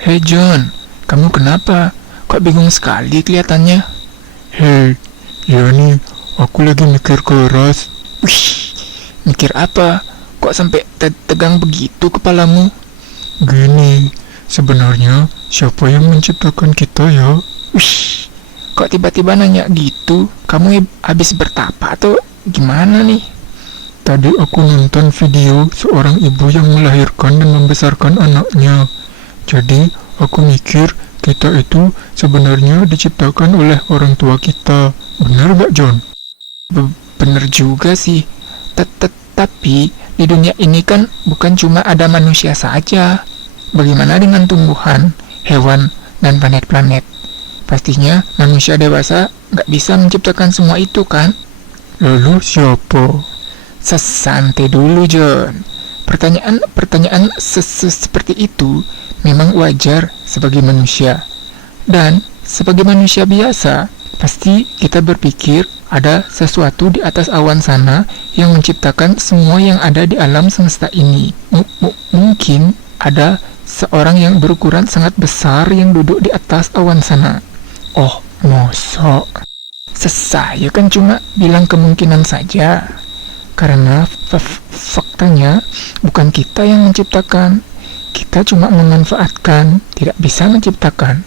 Hei John, kamu kenapa? Kok bingung sekali kelihatannya? Hei, ya nih, aku lagi mikir keras. Wih, mikir apa? Kok sampai tegang begitu kepalamu? Gini, sebenarnya siapa yang menciptakan kita ya? Wih, kok tiba-tiba nanya gitu? Kamu habis bertapa atau gimana nih? Tadi aku nonton video seorang ibu yang melahirkan dan membesarkan anaknya. Jadi, aku mikir kita itu sebenarnya diciptakan oleh orang tua kita. Benar gak, John? Bener juga sih. Tapi di dunia ini kan bukan cuma ada manusia saja. Bagaimana dengan tumbuhan, hewan, dan planet-planet? Pastinya manusia dewasa nggak bisa menciptakan semua itu kan? Lalu siapa? Santai dulu John. Pertanyaan seperti itu memang wajar sebagai manusia. Dan sebagai manusia biasa, pasti kita berpikir ada sesuatu di atas awan sana yang menciptakan semua yang ada di alam semesta ini. Mungkin ada seorang yang berukuran sangat besar yang duduk di atas awan sana. Oh, masa? Saya kan cuma bilang kemungkinan saja. Karena faktanya bukan kita yang menciptakan. Kita cuma memanfaatkan, tidak bisa menciptakan.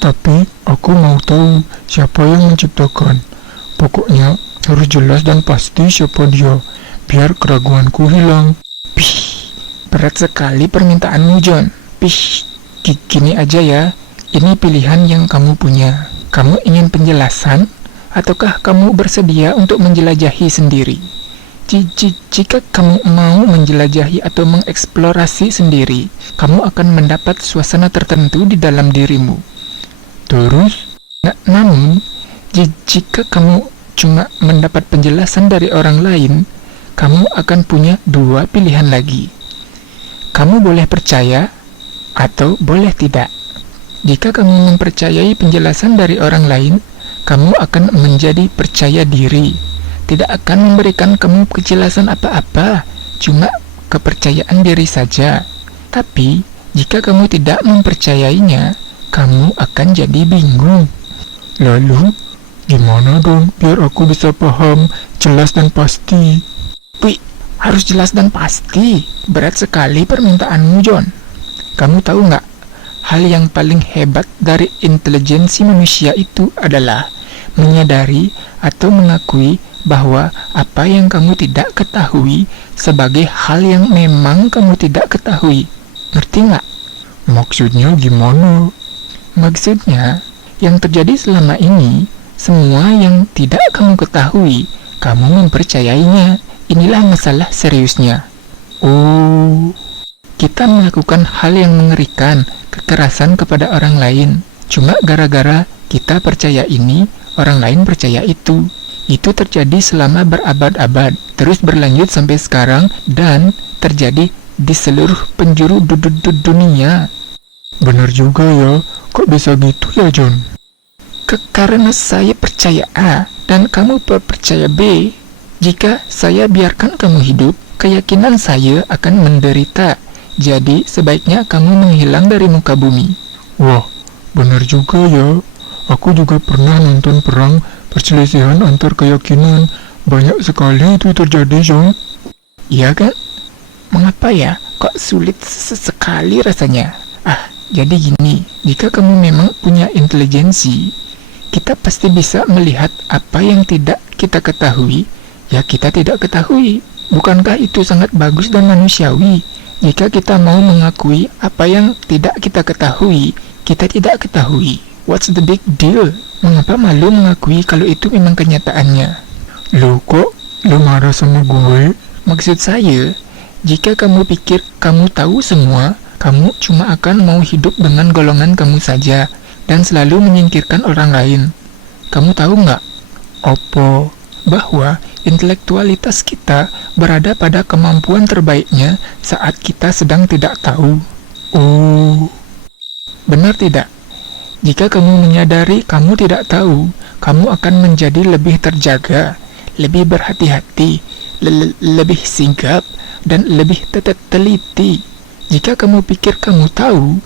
Tapi aku mau tahu siapa yang menciptakan. Pokoknya harus jelas dan pasti siapa dia, biar keraguanku hilang. Pih, berat sekali permintaanmu John. Pih, gini aja ya. Ini pilihan yang kamu punya. Kamu ingin penjelasan, ataukah kamu bersedia untuk menjelajahi sendiri? Jika kamu mau menjelajahi atau mengeksplorasi sendiri, kamu akan mendapat suasana tertentu di dalam dirimu. Terus? Namun, jika kamu cuma mendapat penjelasan dari orang lain, kamu akan punya dua pilihan lagi. Kamu boleh percaya atau boleh tidak. Jika kamu mempercayai penjelasan dari orang lain, kamu akan menjadi percaya diri. Tidak akan memberikan kamu kejelasan apa-apa, cuma kepercayaan diri saja. Tapi, jika kamu tidak mempercayainya, kamu akan jadi bingung. Lalu, gimana dong biar aku bisa paham, jelas dan pasti? Wih, harus jelas dan pasti. Berat sekali permintaanmu, John. Kamu tahu nggak? Hal yang paling hebat dari intelijensi manusia itu adalah menyadari atau mengakui bahwa apa yang kamu tidak ketahui sebagai hal yang memang kamu tidak ketahui. Ngerti nggak? Maksudnya gimana? Maksudnya, yang terjadi selama ini, semua yang tidak kamu ketahui, kamu mempercayainya. Inilah masalah seriusnya. Oh, Kita melakukan hal yang mengerikan, kekerasan kepada orang lain. Cuma gara-gara kita percaya ini, orang lain percaya itu. Itu terjadi selama berabad-abad, terus berlanjut sampai sekarang, dan terjadi di seluruh penjuru dunia. benar juga ya. Kok bisa gitu ya, John? Karena saya percaya A, dan kamu percaya B. Jika saya biarkan kamu hidup, keyakinan saya akan menderita. Jadi, sebaiknya kamu menghilang dari muka bumi. Wah, benar juga ya. Aku juga pernah nonton perang perselisihan antar keyakinan. Banyak sekali itu terjadi, John. Iya kan? Mengapa ya? Kok sulit sekali rasanya? Jadi gini, jika kamu memang punya intelijensi, kita pasti bisa melihat apa yang tidak kita ketahui, ya kita tidak ketahui. Bukankah itu sangat bagus dan manusiawi? Jika kita mau mengakui apa yang tidak kita ketahui, kita tidak ketahui. What's the big deal? Mengapa malu mengakui kalau itu memang kenyataannya? Loh, kok lo marah sama gue? Maksud saya, jika kamu pikir kamu tahu semua, kamu cuma akan mau hidup dengan golongan kamu saja dan selalu menyingkirkan orang lain. Kamu tahu nggak? Apa? Bahwa intelektualitas kita berada pada kemampuan terbaiknya saat kita sedang tidak tahu. Oh, Benar tidak? Jika kamu menyadari kamu tidak tahu, kamu akan menjadi lebih terjaga, lebih berhati-hati, lebih sigap, dan lebih teliti. Jika kamu pikir kamu tahu,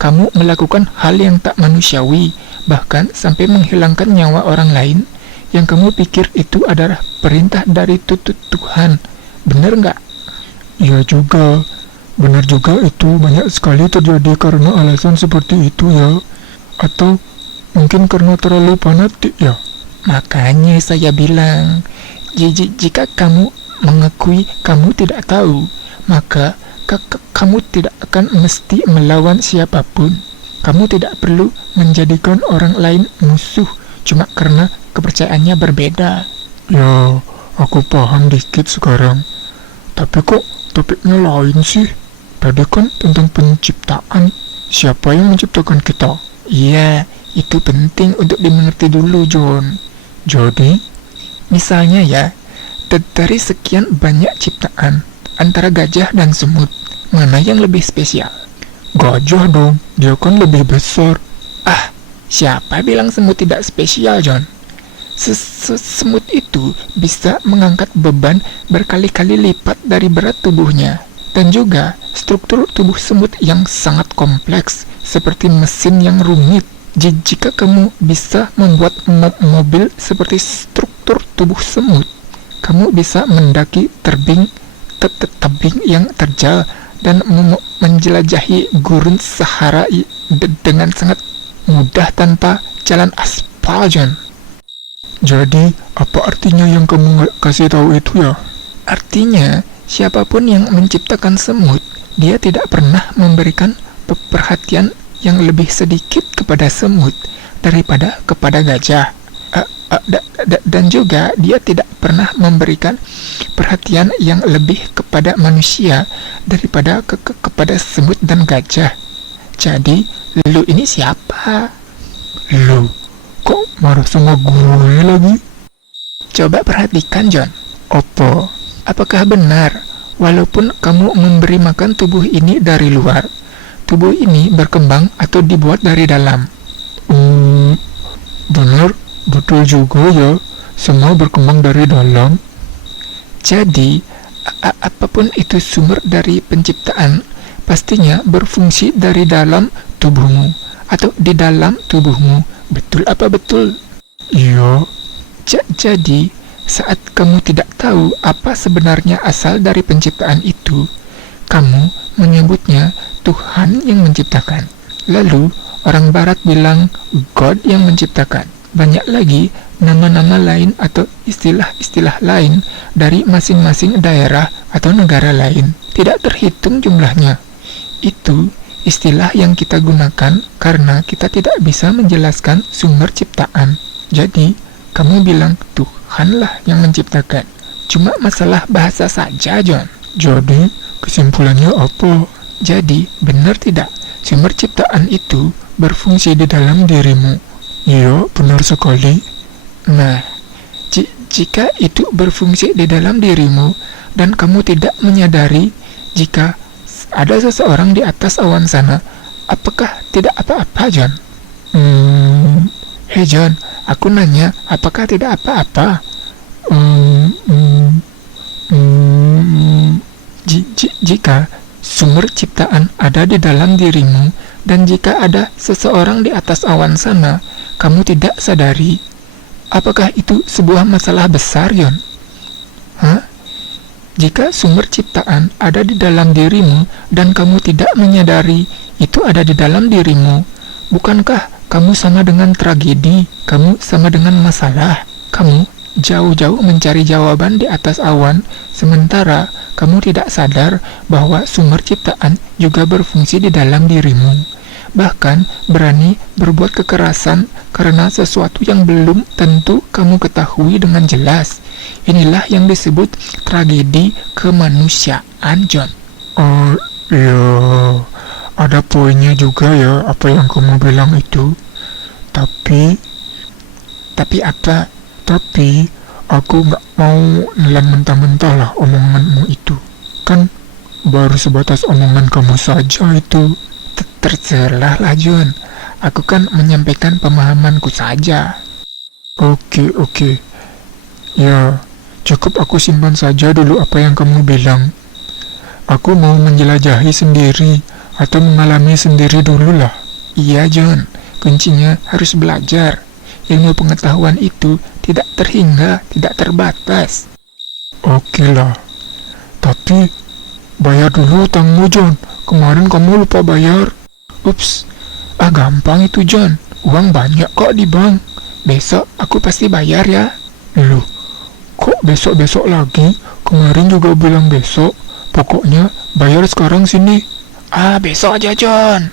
kamu melakukan hal yang tak manusiawi, bahkan sampai menghilangkan nyawa orang lain, yang kamu pikir itu adalah perintah dari Tuhan. Bener nggak? Ya juga, benar juga itu banyak sekali terjadi karena alasan seperti itu ya. Atau mungkin karena terlalu fanatik ya. Makanya saya bilang, jika kamu mengakui kamu tidak tahu, maka kamu tidak akan mesti melawan siapapun. Kamu tidak perlu menjadikan orang lain musuh cuma karena kepercayaannya berbeda. Ya, aku paham dikit sekarang. Tapi kok topiknya lain sih? Tadi kan tentang penciptaan. Siapa yang menciptakan kita? Iya, itu penting untuk dimengerti dulu, John. Jadi, Misalnya ya, dari sekian banyak ciptaan antara gajah dan semut, mana yang lebih spesial? gajah dong, dia kan lebih besar. Ah, siapa bilang semut tidak spesial, John? Semut itu bisa mengangkat beban berkali-kali lipat dari berat tubuhnya. Dan juga struktur tubuh semut yang sangat kompleks, seperti mesin yang rumit. Jika kamu bisa membuat mobil seperti struktur tubuh semut, kamu bisa mendaki tebing yang terjal dan menjelajahi gurun Sahara dengan sangat mudah tanpa jalan aspal, John. Jadi, apa artinya yang kamu kasih tahu itu ya? Artinya, siapapun yang menciptakan semut, dia tidak pernah memberikan perhatian yang lebih sedikit kepada semut daripada kepada gajah. Dan juga dia tidak pernah memberikan perhatian yang lebih kepada manusia daripada kepada semut dan gajah. Jadi, lu ini siapa? Lu, kok marah sama gue lagi? Coba perhatikan, John. Apa? Apakah benar, walaupun kamu memberi makan tubuh ini dari luar, tubuh ini berkembang atau dibuat dari dalam? Benar, betul juga ya. Semua berkembang dari dalam. Jadi, apapun itu sumber dari penciptaan, pastinya berfungsi dari dalam tubuhmu atau di dalam tubuhmu. Betul apa betul? Iya. Jadi, saat kamu tidak tahu apa sebenarnya asal dari penciptaan itu, kamu menyebutnya Tuhan yang menciptakan. Lalu, orang barat bilang God yang menciptakan. Banyak lagi nama-nama lain atau istilah-istilah lain dari masing-masing daerah atau negara lain. Tidak terhitung jumlahnya. Itu istilah yang kita gunakan karena kita tidak bisa menjelaskan sumber ciptaan. Jadi, kamu bilang Tuhanlah yang menciptakan. Cuma masalah bahasa saja, John. Jadi, kesimpulannya apa? Jadi, benar tidak? Sumber ciptaan itu berfungsi di dalam dirimu. Iya, benar sekali. Nah, jika itu berfungsi di dalam dirimu dan kamu tidak menyadari jika ada seseorang di atas awan sana, apakah tidak apa-apa, John? Hei John, aku nanya, apakah tidak apa-apa? Jika sumber ciptaan ada di dalam dirimu dan jika ada seseorang di atas awan sana, kamu tidak sadari, apakah itu sebuah masalah besar, John? Jika sumber ciptaan ada di dalam dirimu dan kamu tidak menyadari itu ada di dalam dirimu, bukankah kamu sama dengan tragedi? Kamu sama dengan masalah? Kamu jauh-jauh mencari jawaban di atas awan, sementara kamu tidak sadar bahwa sumber ciptaan juga berfungsi di dalam dirimu. Bahkan berani berbuat kekerasan karena sesuatu yang belum tentu kamu ketahui dengan jelas. Inilah yang disebut tragedi kemanusiaan, John. Ya, ada poinnya juga ya apa yang kamu bilang itu. Tapi apa? Tapi aku gak mau nelan mentah-mentah lah omonganmu itu. Kan baru sebatas omongan kamu saja itu. Terserahlah, John. Aku kan menyampaikan pemahamanku saja. Oke. Ya, cukup aku simpan saja dulu apa yang kamu bilang. Aku mau menjelajahi sendiri, atau mengalami sendiri dulu lah. Iya, John. Kuncinya harus belajar. Ilmu pengetahuan itu tidak terhingga, tidak terbatas. Oke lah. Tapi bayar dulu utangmu, John. Kemarin kamu lupa bayar. Ups, gampang itu, John. Uang banyak kok di bank. Besok aku pasti bayar ya. Loh, kok besok-besok lagi? Kemarin juga bilang besok. Pokoknya bayar sekarang sini. Besok aja, John.